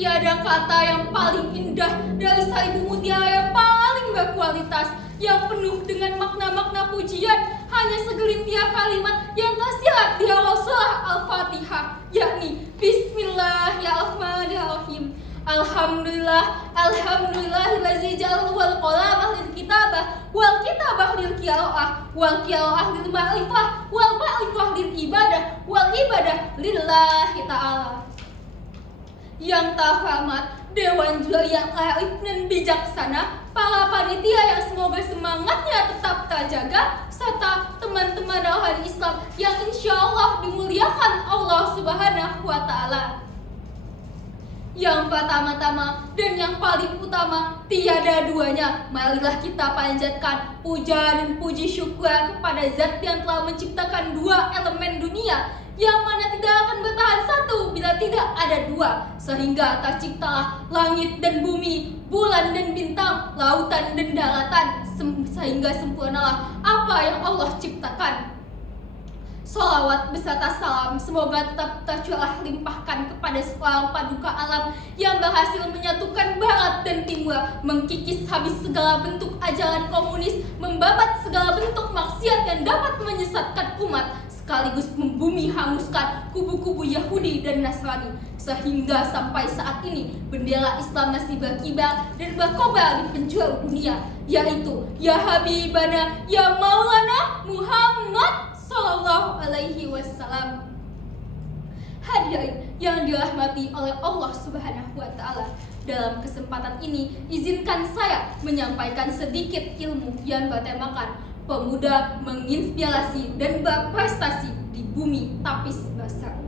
Tiada kata yang paling indah dari seribu mutiara yang paling berkualitas, yang penuh dengan makna-makna pujian. Hanya segelintir kalimat yang tersirat di awal surah Al-Fatihah, yakni Bismillahirrahmanirrahim. Alhamdulillahillazi ja'al wal qalamah lil kitabah wal kitabah lil qiraah wal qiraah lil ma'rifah wal ma'rifah lil ibadah wal ibadah lillahi ta'ala. Yang terhormat Dewan Juri yang arif dan bijaksana, para panitia yang semoga semangatnya tetap terjaga, serta teman-teman rohani Islam yang insya Allah dimuliakan Allah Subhanahu wa Ta'ala. Yang pertama-tama dan yang paling utama, tiada duanya, marilah kita panjatkan puja dan puji syukur kepada Zat yang telah menciptakan dua elemen dunia, yang mana tidak akan bertahan satu bila tidak ada dua, sehingga terciptalah langit dan bumi, bulan dan bintang, lautan dan daratan, sehingga sempurnalah apa yang Allah ciptakan. Sholawat beserta salam semoga tetap tercurah limpahkan kepada seorang paduka alam yang berhasil menyatukan barat dan timur, mengkikis habis segala bentuk ajaran komunis, membabat segala bentuk maksiat yang dapat menyesatkan umat, sekaligus membumi hanguskan kubu-kubu Yahudi dan Nasrani, sehingga sampai saat ini bendera Islam masih berkibar dan berkobar di penjuru dunia, yaitu Ya Habibana Ya Maulana Muhammad Sallallahu Alaihi Wasallam. Hadirin yang dirahmati oleh Allah Subhanahu Wa Taala, dalam kesempatan ini izinkan saya menyampaikan sedikit ilmu yang bertemakan pemuda menginspirasi dan berprestasi di bumi tapis basar.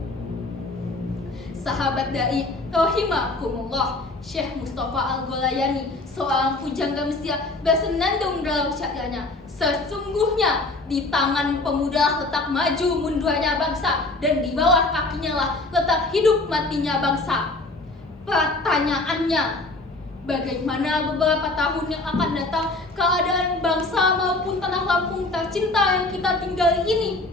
Sahabat dai rahimakumullah, Syekh Mustafa Al-Gholayani, seorang pujangga Mesir, bersenandung dalam syairnya, sesungguhnya di tangan pemuda letak maju mundurnya bangsa, dan di bawah kakinya lah letak hidup matinya bangsa. Pertanyaannya, bagaimana beberapa tahun yang akan datang keadaan bangsa maupun tanah Lampung tercinta yang kita tinggali ini,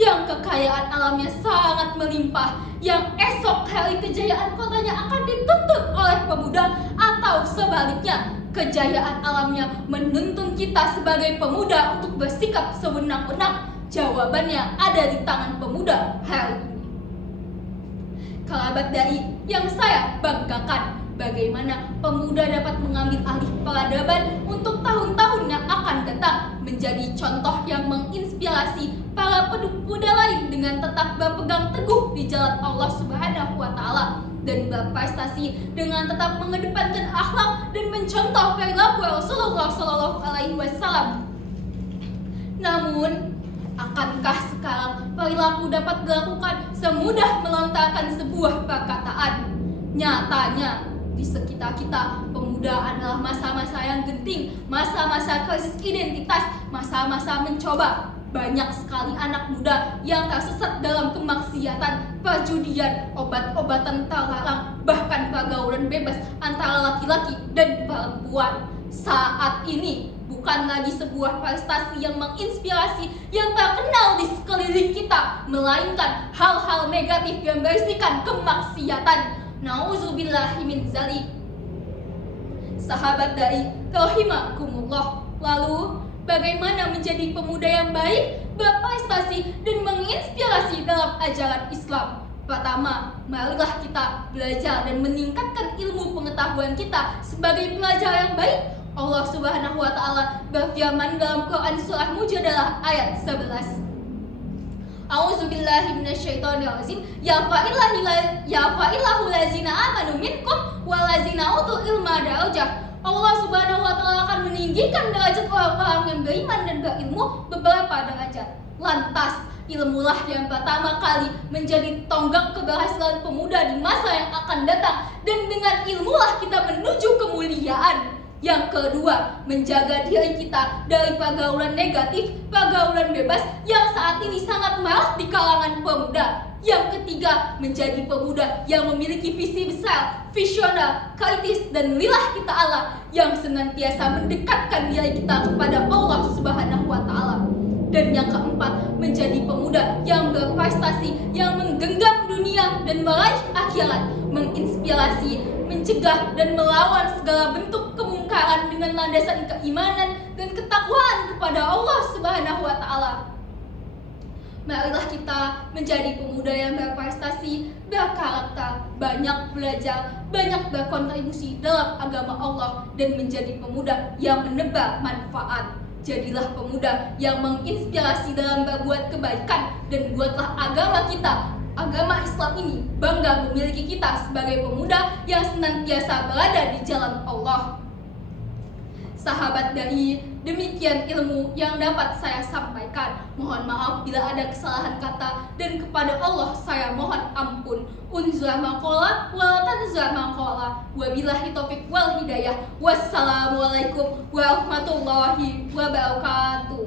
yang kekayaan alamnya sangat melimpah, yang esok hari kejayaan kotanya akan dituntut oleh pemuda, atau sebaliknya kejayaan alamnya menuntun kita sebagai pemuda untuk bersikap sewenang-wenang? Jawabannya ada di tangan pemuda hari ini. Kerabat dai yang saya banggakan, bagaimana pemuda dapat mengambil alih peradaban untuk tahun-tahun yang akan datang, menjadi contoh yang menginspirasi para pemuda lain dengan tetap berpegang teguh di jalan Allah Subhanahu wa Ta'ala, dan berprestasi dengan tetap mengedepankan akhlak dan mencontoh perilaku Rasulullah Shallallahu Alaihi Wasallam. Namun, akankah sekarang perilaku dapat dilakukan semudah melontarkan sebuah perkataan? Nyatanya, di sekitar kita, pemuda adalah masa-masa yang genting, masa-masa krisis identitas, masa-masa mencoba. Banyak sekali anak muda yang tersesat dalam kemaksiatan, perjudian, obat-obatan terlarang, bahkan pergaulan bebas antara laki-laki dan perempuan. Saat ini bukan lagi sebuah prestasi yang menginspirasi yang terkenal di sekeliling kita, melainkan hal-hal negatif yang berisikan kemaksiatan. Nauzubillahi min dzalik. Sahabat dai rahimakumullah, lalu bagaimana menjadi pemuda yang baik, berprestasi, dan menginspirasi dalam ajaran Islam? Pertama, marilah kita belajar dan meningkatkan ilmu pengetahuan kita sebagai pelajar yang baik. Allah Subhanahu wa Ta'ala berfirman dalam Quran surah Mujadalah ayat 11. A'udzubillahi minasyaitonirrajim. Ya fa'illahu lazina amanu minkum walazina utul ilma darajah. Allah Subhanahu wa Ta'ala akan meninggikan derajat orang-orang yang beriman dan berilmu beberapa derajat. Lantas, ilmulah yang pertama kali menjadi tonggak keberhasilan pemuda di masa yang akan datang, dan dengan ilmulah kita menuju kemuliaan. Yang kedua, menjaga diri kita dari pergaulan negatif, pergaulan bebas yang saat ini sangat marak di kalangan pemuda. Yang ketiga, menjadi pemuda yang memiliki visi besar, visioner, kritis, dan lillahi ta'ala, yang senantiasa mendekatkan diri kita kepada Allah Subhanahu wa Ta'ala. Dan yang keempat, menjadi pemuda yang berprestasi, yang menggenggam dunia dan meraih akhirat, menginspirasi mencegah dan melawan segala bentuk kemungkaran dengan landasan keimanan dan ketakwaan kepada Allah Subhanahu wa Ta'ala. Marilah kita menjadi pemuda yang berprestasi, berkarakter, banyak belajar, banyak berkontribusi dalam agama Allah, dan menjadi pemuda yang menebar manfaat. Jadilah pemuda yang menginspirasi dalam berbuat kebaikan, dan buatlah agama kita, agama Islam ini, bangga memiliki kita sebagai pemuda yang senantiasa berada di jalan Allah. Sahabat dai, demikian ilmu yang dapat saya sampaikan. Mohon maaf bila ada kesalahan kata, dan kepada Allah saya mohon ampun. Unzur maqala wa tanzur maqala. Wabillahi taufik wal hidayah. Wassalamualaikum warahmatullahi wabarakatuh.